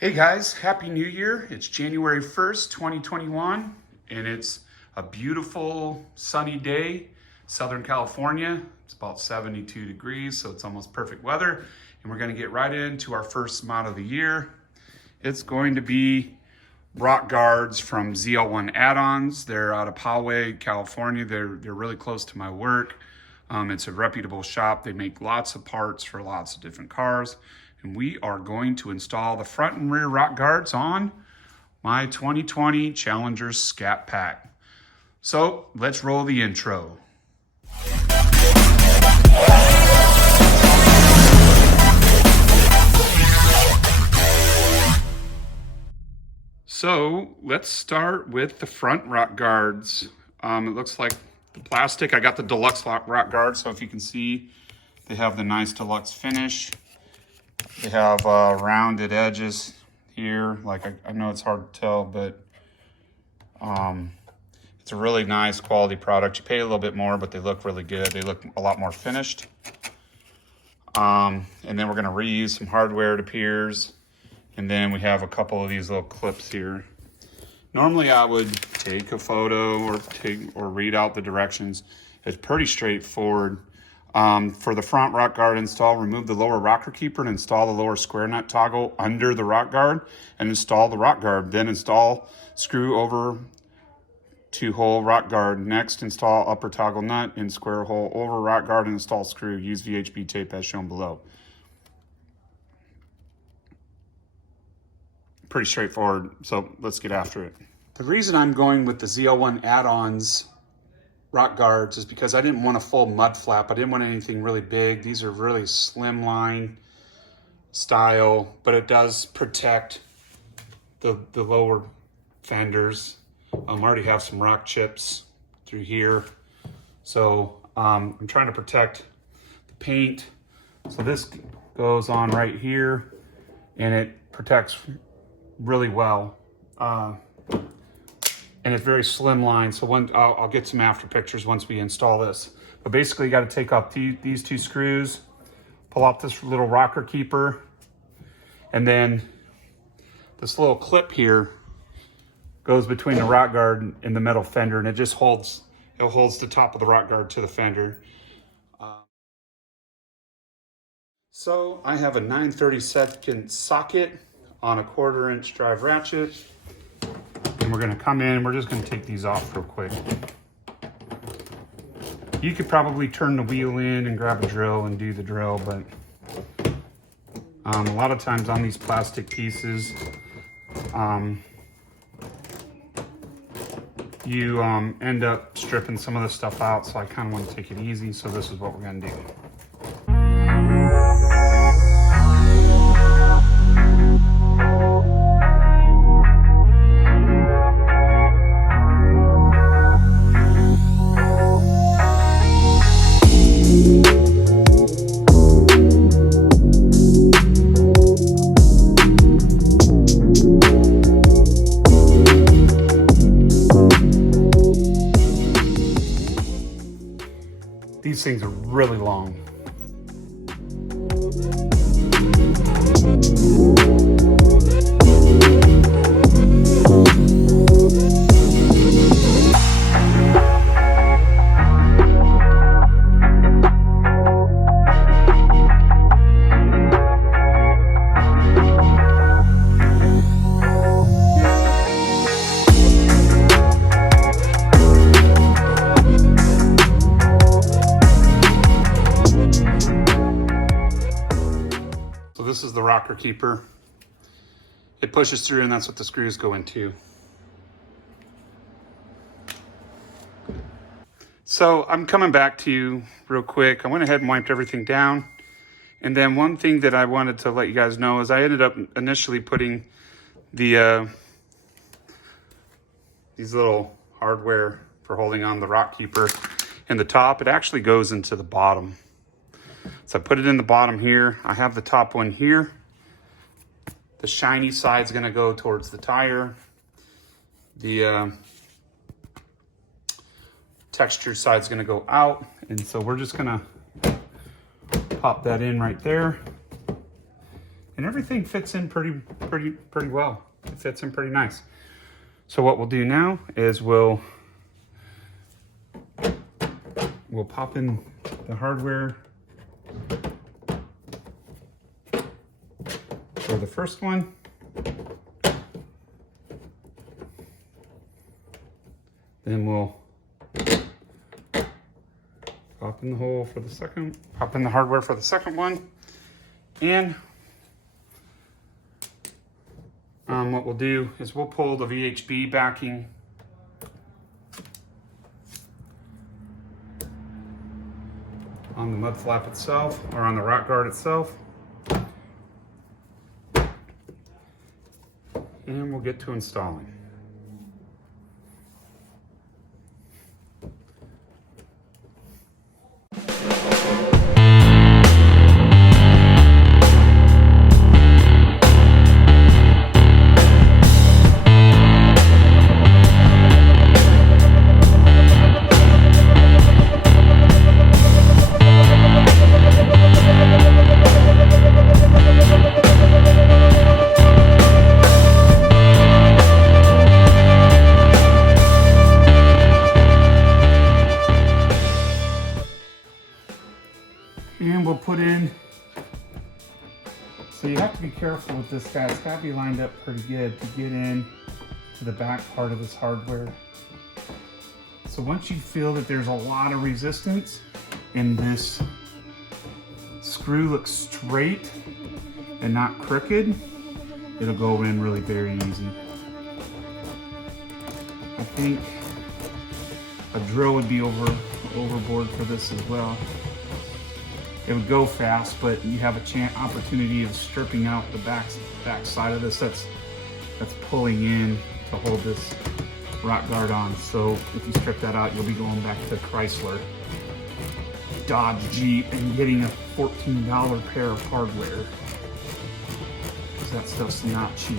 Hey guys, Happy New Year. It's January 1st, 2021, and it's a beautiful sunny day, Southern California. It's about 72 degrees, so it's almost perfect weather. And we're gonna get right into our first mod of the year. It's going to be rock guards from ZL1 Addons. They're out of Poway, California. They're really close to my work. It's a reputable shop. They make lots of parts for lots of different cars. And we are going to install the front and rear rock guards on my 2020 Challenger Scat Pack. So let's roll the intro. So let's start with the front rock guards. It looks like the plastic. I got the deluxe rock guard, so if you can see, they have the nice deluxe finish. They have rounded edges here. Like I know it's hard to tell, but it's a really nice quality product. You pay a little bit more, but they look really good. They look a lot more finished. And then we're going to reuse some hardware, it appears. And then we have a couple of these little clips here. Normally I would take a photo or read out the directions. It's pretty straightforward. For the front rock guard install, remove the lower rocker keeper and install the lower square nut toggle under the rock guard and install the rock guard. Then install screw over to hole rock guard. Next, install upper toggle nut and square hole over rock guard and install screw. Use VHB tape as shown below. Pretty straightforward, so let's get after it. The reason I'm going with the ZL1 Addons rock guards is because I didn't want a full mud flap. I didn't want anything really big. These are really slimline style, but it does protect the lower fenders. I already have some rock chips through here. So I'm trying to protect the paint. So this goes on right here and it protects really well. And it's very slimline. So I'll get some after pictures once we install this. But basically you got to take off these two screws, pull off this little rocker keeper, and then this little clip here goes between the rock guard and the metal fender, and it just holds the top of the rock guard to the fender. So I have a 9/32 socket on a 1/4 inch drive ratchet. And we're gonna come in, we're just gonna take these off real quick. You could probably turn the wheel in and grab a drill and do the drill, but a lot of times on these plastic pieces, you end up stripping some of the stuff out, so I kind of want to take it easy, so this is what we're gonna do. These things are really long. This is the rocker keeper. It pushes through and that's what the screws go into. So I'm coming back to you real quick. I went ahead and wiped everything down. And then one thing that I wanted to let you guys know is I ended up initially putting the these little hardware for holding on the rock keeper in the top. It actually goes into the bottom. So I put it in the bottom here. I have the top one here. The shiny side's gonna go towards the tire. The textured side's gonna go out. And so we're just gonna pop that in right there. And everything fits in pretty well. It fits in pretty nice. So what we'll do now is we'll pop in the hardware for the first one. Then we'll pop in the hole for the second, pop in the hardware for the second one. And what we'll do is we'll pull the VHB backing on the mud flap itself, or on the rock guard itself. And we'll get to installing. And we'll put in, so you have to be careful with this guy. It's got to be lined up pretty good to get in to the back part of this hardware. So once you feel that there's a lot of resistance and this screw looks straight and not crooked, it'll go in really very easy. I think a drill would be overboard for this as well. It would go fast, but you have a opportunity of stripping out the back side of this that's pulling in to hold this rock guard on. So if you strip that out, you'll be going back to Chrysler, Dodge, Jeep, and getting a $14 pair of hardware, because that stuff's not cheap.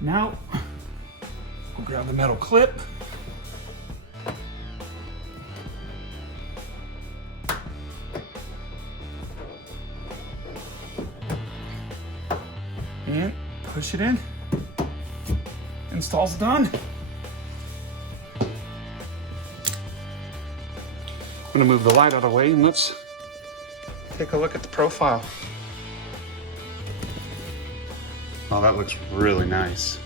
Now, we'll grab the metal clip. And push it in. Install's done. I'm gonna move the light out of the way and let's take a look at the profile. Oh, that looks really nice.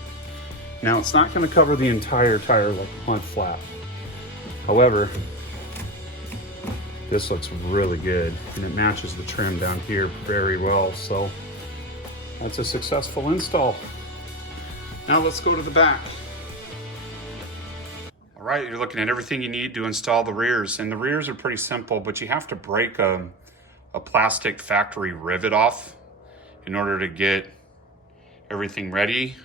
Now, it's not going to cover the entire tire like mud flap. However, this looks really good and it matches the trim down here very well. So that's a successful install. Now let's go to the back. All right, you're looking at everything you need to install the rears, and the rears are pretty simple, but you have to break a plastic factory rivet off in order to get everything ready.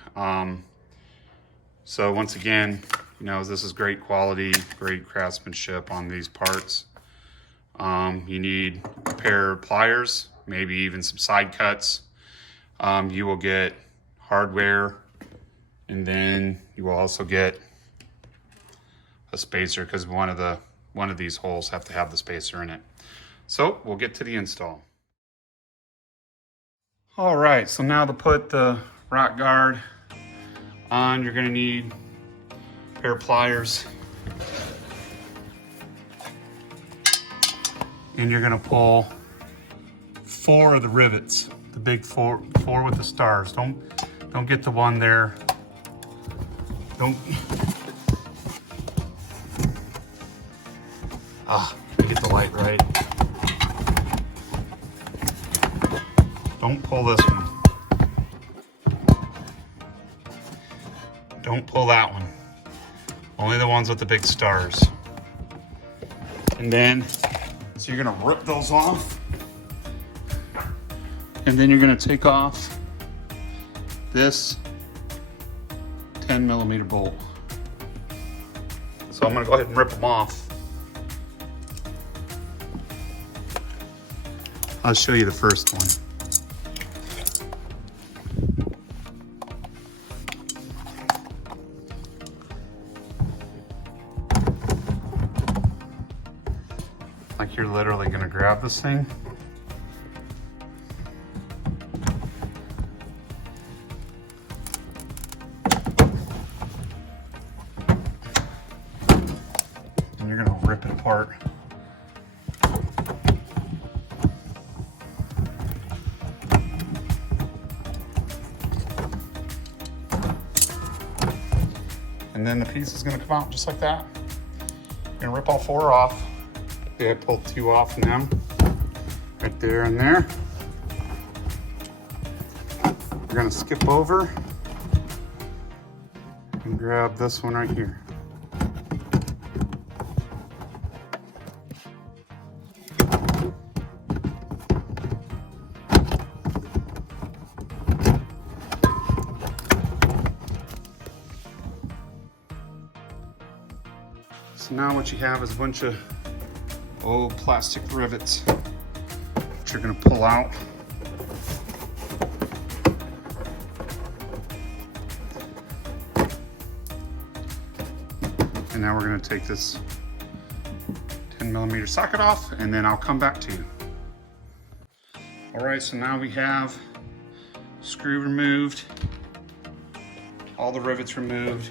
So once again, you know, this is great quality, great craftsmanship on these parts. You need a pair of pliers, maybe even some side cuts. You will get hardware, and then you will also get a spacer, because one of these holes have to have the spacer in it. So we'll get to the install. All right, so now to put the rock guard on, you're going to need a pair of pliers, and you're going to pull 4 of the rivets, the big four with the stars. Don't get the one there. Don't get the light right. Don't pull this one. Don't pull that one. Only the ones with the big stars. And then, so you're gonna rip those off. And then you're gonna take off this 10mm bolt. So I'm gonna go ahead and rip them off. I'll show you the first one. Like you're literally gonna grab this thing. And you're gonna rip it apart. And then the piece is gonna come out just like that. You're gonna rip all 4 off. Okay, I pulled 2 off now. Right there and there. We're gonna skip over and grab this one right here. So now what you have is a bunch of old plastic rivets that you're gonna pull out. And now we're gonna take this 10mm socket off, and then I'll come back to you. All right, so now we have screw removed, all the rivets removed,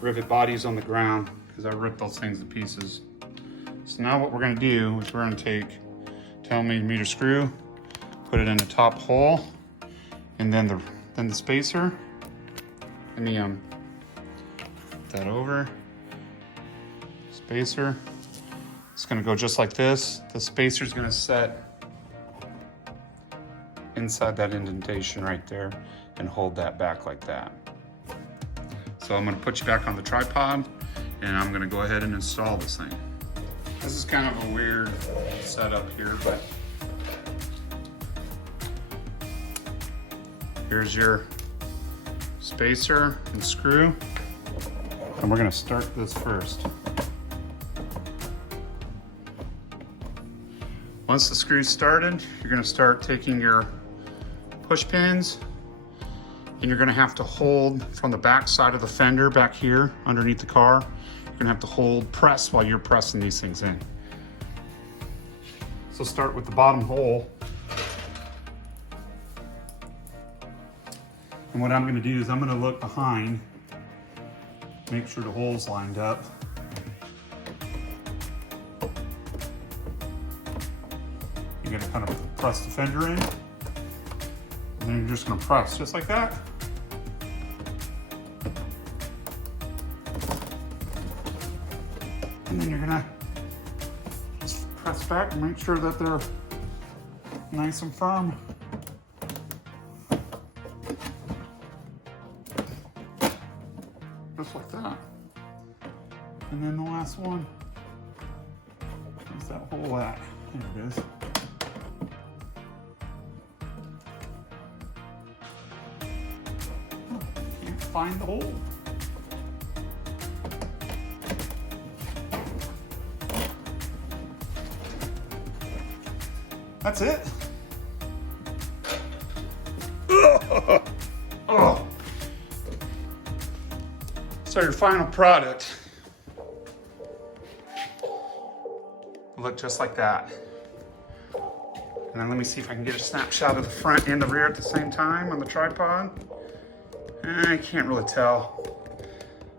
rivet bodies on the ground, because I ripped those things to pieces. So now what we're gonna do is we're gonna take 10mm screw, put it in the top hole, and then the spacer. Let me put that over. Spacer. It's gonna go just like this. The spacer's gonna set inside that indentation right there and hold that back like that. So I'm gonna put you back on the tripod, and I'm gonna go ahead and install this thing. This is kind of a weird setup here, but here's your spacer and screw. And we're gonna start this first. Once the screw's started, you're gonna start taking your push pins, and you're gonna have to hold from the back side of the fender back here underneath the car. You're gonna have to press while you're pressing these things in. So start with the bottom hole. And what I'm gonna do is I'm gonna look behind, make sure the hole's lined up. You're gonna kind of press the fender in, and then you're just gonna press just like that. And then you're gonna just press back and make sure that they're nice and firm. Just like that. And then the last one, where's that hole at? There it is. Oh, can't find the hole. That's it. Oh. So your final product will look just like that. And then let me see if I can get a snapshot of the front and the rear at the same time on the tripod. I can't really tell.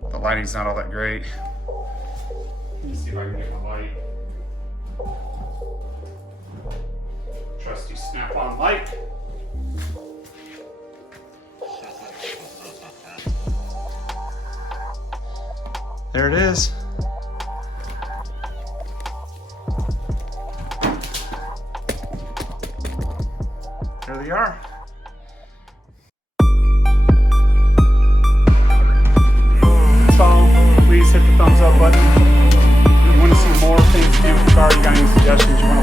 The lighting's not all that great. Let me see if I can get my light. Trusty snap-on light. There it is. There they are. So please hit the thumbs up button. If you want to see more things to do with the car, you got any suggestions you want to